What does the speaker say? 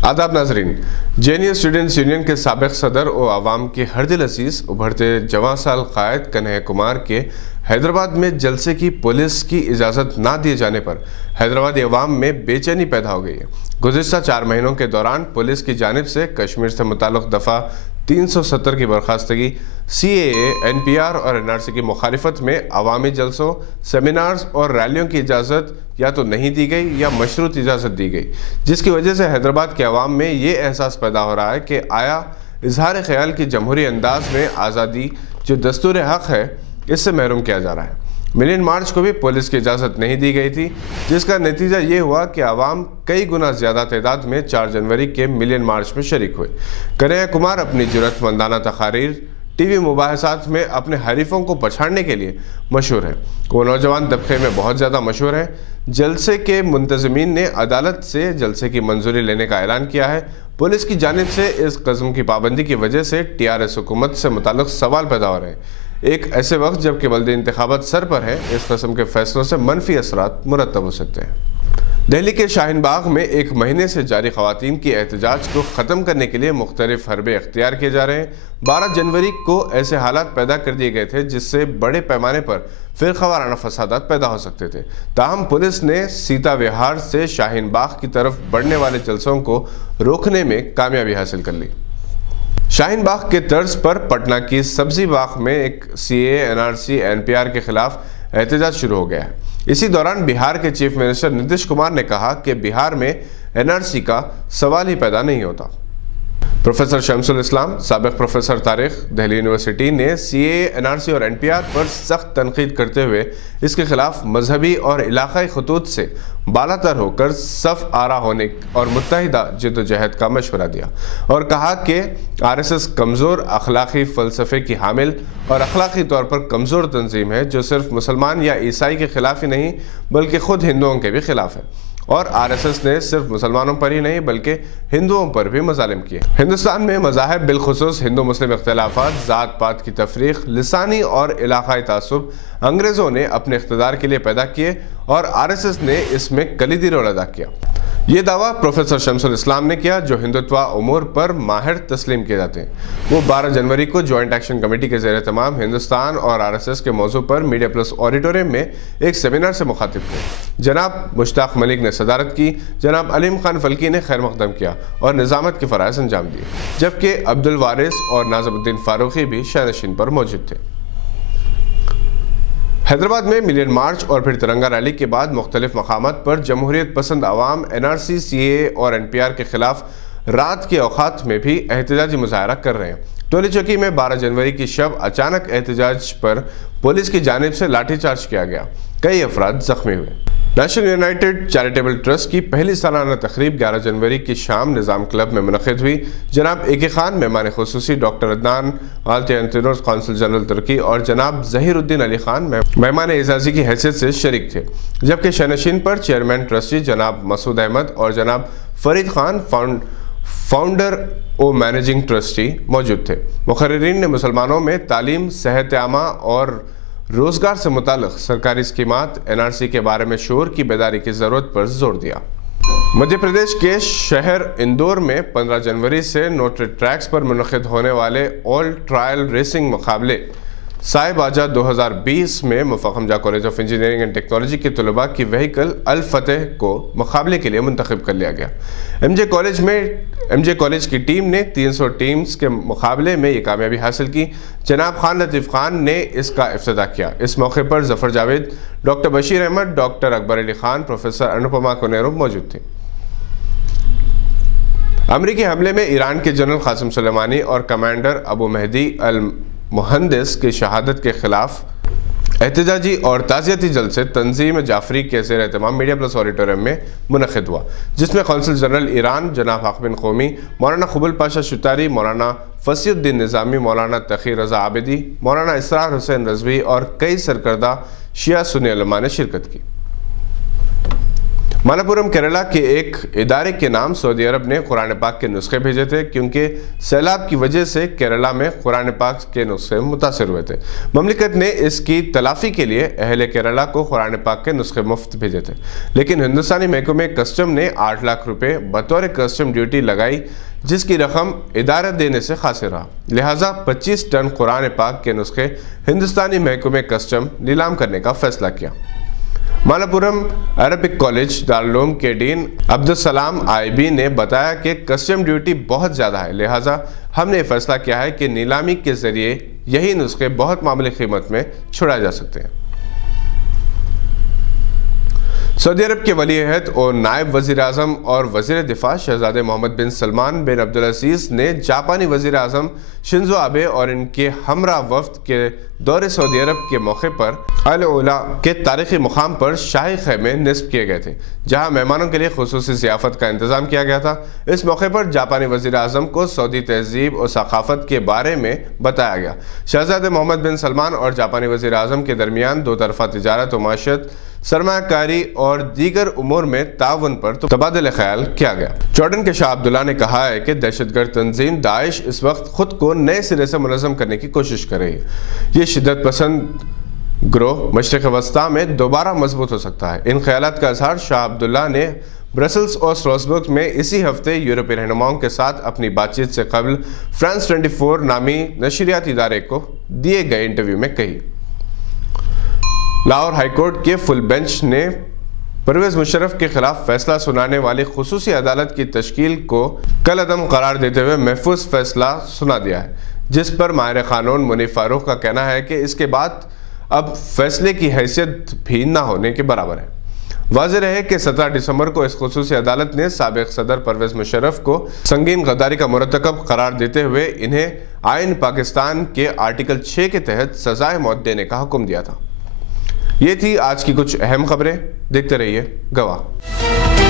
आदाब नाजरीन। JNU students union के साबिक सदर और आवाम के हरदिल असीस उभरते जवां साल कायद कन्हैया कुमार के हैदराबाद में जलसे की पुलिस की इजाज़त ना दिए जाने पर हैदराबादी अवाम में बेचैनी पैदा हो गई है। गुज़िश्ता 4 महीनों के दौरान पुलिस की जानिब से कश्मीर से मुताल्लिक़ दफ़ा 370 की बर्खास्तगी, CAA, NPR और NRC की मुखालिफत में अवामी जलसों, सेमिनार्स और रैलियों की इजाज़त या तो नहीं दी गई या मशरूत इजाज़त दी गई, जिसकी वजह से हैदराबाद के अवाम में ये एहसास पैदा हो रहा है कि आया इजहार ख्याल की जमहूरी अंदाज में आज़ादी जो दस्तूर हक़ है इससे महरूम किया जा रहा है। मिलियन मार्च को भी पुलिस की इजाज़त नहीं दी गई थी, जिसका नतीजा ये हुआ कि आवाम कई गुना ज़्यादा तादाद में 4 जनवरी के मिलियन मार्च में शरीक हुए। कन्हैया कुमार अपनी जुर्रतमंदाना तकारीर, TV मुबाहसात में अपने हरीफों को पछाड़ने के लिए मशहूर है। वो नौजवान तबके में बहुत ज़्यादा मशहूर है। जलसे के मुंतज़मीन ने अदालत से जलसे की मंजूरी लेने का ऐलान किया है। पुलिस की जानिब से इस कस्म की पाबंदी की वजह से TRS हुकूमत से मुताल्लिक़ सवाल पैदा हो रहे हैं। एक ऐसे वक्त जबकि बल्दी इंतखाबात सर पर है, इस कस्म के फैसलों से मनफी असरात मुरतब हो सकते हैं। दिल्ली के शाहीन बाग में 1 महीने से जारी ख़वातीन की एहतजाज को ख़त्म करने के लिए मुख्तलिफ हरबे इख्तियार किए जा रहे हैं। 12 जनवरी को ऐसे हालात पैदा कर दिए गए थे जिससे बड़े पैमाने पर फ़िरक़ावाराना फसादात पैदा हो सकते थे। ताहम पुलिस ने सीता विहार से शाहीन बाग की तरफ बढ़ने वाले जलसों को रोकने में कामयाबी हासिल कर ली। शाहीन बाग के तर्ज पर पटना की सब्जी बाग में एक CAA, NRC, NPR के खिलाफ एहतजाज शुरू हो गया है। इसी दौरान बिहार के चीफ मिनिस्टर नीतीश कुमार ने कहा कि बिहार में NRC का सवाल ही पैदा नहीं होता। प्रोफेसर शमसुल इस्लाम, साबिक प्रोफेसर तारीख, दिल्ली यूनिवर्सिटी ने CAA, NRC और NPR पर सख्त तनकीद करते हुए इसके खिलाफ मजहबी और इलाकाई खतूत से बालातर होकर सफ आरा होने और मुत्तहिदा जिद्दोजहद का मशवरा दिया और कहा कि RSS कमज़ोर अखलाकी फ़लसफ़े की हामिल और अखलाकी तौर पर कमज़ोर तंजीम है जो सिर्फ मुसलमान या ईसाई के खिलाफ ही नहीं बल्कि ख़ुद हिंदुओं के भी खिलाफ है। और RSS ने सिर्फ मुसलमानों पर ही नहीं बल्कि हिंदुओं पर भी मज़ालिम किए। हिंदुस्तान में मज़ाहिब बिलखुसूस हिंदू मुस्लिम इख्तिलाफ़ात, ज़ात पात की तफरीक, लिसानी और इलाक़ाई तासुब अंग्रेज़ों ने अपने इख्तिदार के लिए पैदा किए और RSS ने इसमें कलीदी रोल अदा किया। ये दावा प्रोफेसर शमसुल इस्लाम ने किया जो हिंदुत्व उमूर पर माहिर तस्लीम किए जाते हैं। वो 12 जनवरी को जॉइंट एक्शन कमेटी के ज़ेर तमाम हिंदुस्तान और RSS के मौजू पर मीडिया प्लस ऑडिटोरियम में एक सेमिनार से मुखातिब थे। जनाब मुश्ताक मलिक ने सदारत की, जनाब अलीम खान फल्की ने खैर मकदम किया और निज़ामत के फ़राइज़ अंजाम दिए, जबकि अब्दुल वारिस और नाज़िमुद्दीन फारूकी भी शानशीन पर मौजूद थे। हैदराबाद में मिलियन मार्च और फिर तिरंगा रैली के बाद मुख्तलिफ मकामात पर जमहूरियत पसंद अवाम NRC, CAA और NPR के खिलाफ रात के औकात में भी एहतजाजी मुजाहरा कर रहे हैं। टोली चौकी में 12 जनवरी की शब अचानक एहतजाज पर पुलिस की जानिब से लाठीचार्ज किया गया, कई अफराद जख्मी हुए। नेशनल यूनाइटेड चैरिटेबल ट्रस्ट की पहली सालाना तकरीब 11 जनवरी की शाम निज़ाम क्लब में मुनक़िद हुई। जनाब AK खान मेहमान खुसूसी, डॉक्टर अदनान आल-तयंतिनोर कौंसल जनरल तुर्की और जनाब ज़हीरुद्दीन अली खान मेहमान एजाज़ी की हैसियत से शरीक थे, जबकि शनशीन पर चेयरमैन ट्रस्टी जनाब मसूद अहमद और जनाब फरीद खान फाउंडर और मैनेजिंग ट्रस्टी मौजूद थे। मुक़र्रिरीन ने मुसलमानों में तालीम, सेहत आमा और रोज़गार से मुताल्लिक़ सरकारी स्कीमात, NRC के बारे में शऊर की बेदारी की ज़रूरत पर जोर दिया। मध्य प्रदेश के शहर इंदौर में 15 जनवरी से नोटरी ट्रैक्स पर मुनक़िद होने वाले ऑल ट्रायल रेसिंग मुकाबले साहिब आजा 2020 में Mufakham college of engineering and technology के तलबा की व्हीकल अल फतेह को मुकाबले के लिए मुंतखब कर लिया गया। MJ कॉलेज की टीम ने 300 टीम्स के मुकाबले में ये कामयाबी हासिल की। जनाब खान लतीफ़ खान ने इसका इफ्तिताह किया। इस मौके पर Zafar Javed, doctor Bashir Ahmed, doctor Akbar Ali Khan, professor Anupama Koneru मौजूद थे। अमरीकी हमले में ईरान के जनरल क़ासिम सुलेमानी और कमांडर अबू महदी अल मुहंदिस की शहादत के खिलाफ एहतजाजी और ताज़ियती जलसे तंजीम जाफरी के ज़ेर एहतमाम मीडिया प्लस ऑडिटोरियम में मुनक़िद हुआ, जिसमें कौंसल जनरल ईरान जनाब हक़ बिन क़ौमी, मौलाना क़ुबुल पाशा शुतारी, मौलाना फ़सीउद्दीन निज़ामी, मौलाना तक़ी रज़ा आबिदी, मौलाना इसरार हुसैन रज़वी और कई सरकर्दा शिया सुन्नी उलमा ने शिरकत की। مالپورم کیرلا کے ایک ادارے کے نام سعودی عرب نے قرآن پاک کے نسخے بھیجے تھے کیونکہ سیلاب کی وجہ سے کیرلا میں قرآن پاک کے نسخے متاثر ہوئے تھے۔ مملکت نے اس کی تلافی کے لیے اہل کیرلا کو قرآن پاک کے نسخے مفت بھیجے تھے، لیکن ہندوستانی محکمہ کسٹم نے 8 لاکھ روپے بطور کسٹم ڈیوٹی لگائی، جس کی رقم ادارہ دینے سے قاصر رہا، لہٰذا 25 ٹن قرآن پاک کے نسخے ہندوستانی محکمہ کسٹم نیلام کرنے کا فیصلہ کیا۔ مالپورم عربک کالج دارالعلوم کے ڈین عبدالسلام آئی بی نے بتایا کہ کسٹم ڈیوٹی بہت زیادہ ہے، لہٰذا ہم نے فیصلہ کیا ہے کہ نیلامی کے ذریعے یہی نسخے بہت معمولی قیمت میں چھڑائے جا سکتے ہیں۔ سعودی عرب کے ولی عہد اور نائب وزیر اعظم اور وزیر دفاع شہزادے محمد بن سلمان بن عبدالعزیز نے جاپانی وزیر اعظم شنزو آبے اور ان کے ہمراہ وفد کے دورے سعودی عرب کے موقع پر العلا کے تاریخی مقام پر شاہی خیمے نصب کیے گئے تھے، جہاں مہمانوں کے لیے خصوصی ضیافت کا انتظام کیا گیا تھا۔ اس موقع پر جاپانی وزیر اعظم کو سعودی تہذیب اور ثقافت کے بارے میں بتایا گیا۔ شہزادے محمد بن سلمان اور جاپانی وزیر اعظم کے درمیان دو طرفہ تجارت و معیشت، سرمایہ کاری اور دیگر امور میں تعاون پر تبادلہ خیال کیا گیا۔ جارڈن کے شاہ عبداللہ نے کہا ہے کہ دہشت گرد تنظیم داعش اس وقت خود کو نئے سرے سے منظم کرنے کی کوشش کر رہی ہے۔ یہ شدت پسند گروہ مشرق وسطیٰ میں دوبارہ مضبوط ہو سکتا ہے۔ ان خیالات کا اظہار شاہ عبداللہ نے برسلز اور اسٹراسبرگ میں اسی ہفتے یورپی رہنماؤں کے ساتھ اپنی بات چیت سے قبل فرانس 24 نامی نشریاتی ادارے کو دیے گئے انٹرویو میں کہی۔ لاہور ہائی کورٹ کے فل بینچ نے پرویز مشرف کے خلاف فیصلہ سنانے والی خصوصی عدالت کی تشکیل کو کالعدم قرار دیتے ہوئے محفوظ فیصلہ سنا دیا ہے، جس پر ماہر قانون منیف فاروق کا کہنا ہے کہ اس کے بعد اب فیصلے کی حیثیت بھی نہ ہونے کے برابر ہے۔ واضح رہے کہ 17 دسمبر کو اس خصوصی عدالت نے سابق صدر پرویز مشرف کو سنگین غداری کا مرتکب قرار دیتے ہوئے انہیں آئین پاکستان کے آرٹیکل 6 کے تحت سزائے موت دینے کا حکم دیا تھا۔ یہ تھی آج کی کچھ اہم خبریں، دیکھتے رہیے گواہ۔